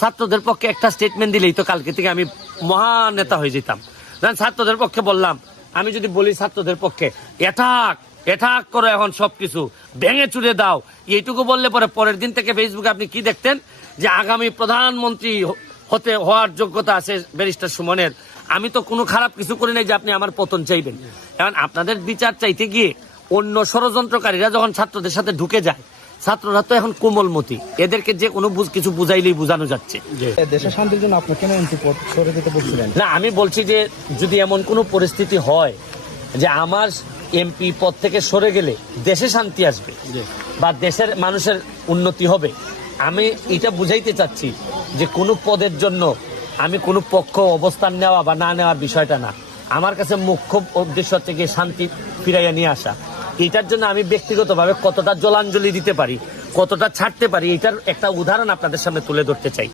ছাত্রদের পক্ষে একটা স্টেটমেন্ট দিলেই তো কালকে থেকে আমি মহান নেতা হয়ে যেতাম। ছাত্রদের পক্ষে বললাম, আমি যদি বলি ছাত্রদের পক্ষে এটাক করো, এখন সবকিছু ভেঙে চুরে দাও, এইটুকু বললে পরে পরের দিন থেকে ফেসবুকে আপনি কি দেখতেন যে আগামী প্রধানমন্ত্রী হওয়ার যোগ্যতা আছে ব্যারিস্টার সুমনের। আমি তো কোনো খারাপ কিছু করি নাই যে আপনি আমার পতন চাইবেন। এখন আপনাদের বিচার চাইতে গিয়ে অন্য ষড়যন্ত্রকারীরা যখন ছাত্রদের সাথে ঢুকে যায়, ছাত্ররা তো এখন কোমলমতি, এদেরকে যে কোনো কিছু বুঝাইলেই বোঝানো যাচ্ছে। দেশের শান্তির জন্য আপনি কেন এমপি পদ সরে দিতে বলছিলেন? না, আমি বলছি যে যদি এমন কোনো পরিস্থিতি হয় যে আমার এমপি পদ থেকে সরে গেলে দেশে শান্তি আসবে বা দেশের মানুষের উন্নতি হবে, আমি এটা বুঝাইতে চাচ্ছি যে কোনো পদের জন্য আমি কোনো পক্ষ অবস্থান নেওয়া বা না নেওয়ার বিষয়টা না। আমার কাছে মুখ্য উদ্দেশ্য হচ্ছে গিয়ে শান্তি ফিরাইয়া নিয়ে আসা। এটার জন্য আমি ব্যক্তিগতভাবে কতটা জলাঞ্জলি দিতে পারি, কতটা ছাড়তে পারি, এটার একটা উদাহরণ আপনাদের সামনে তুলে ধরতে চাই।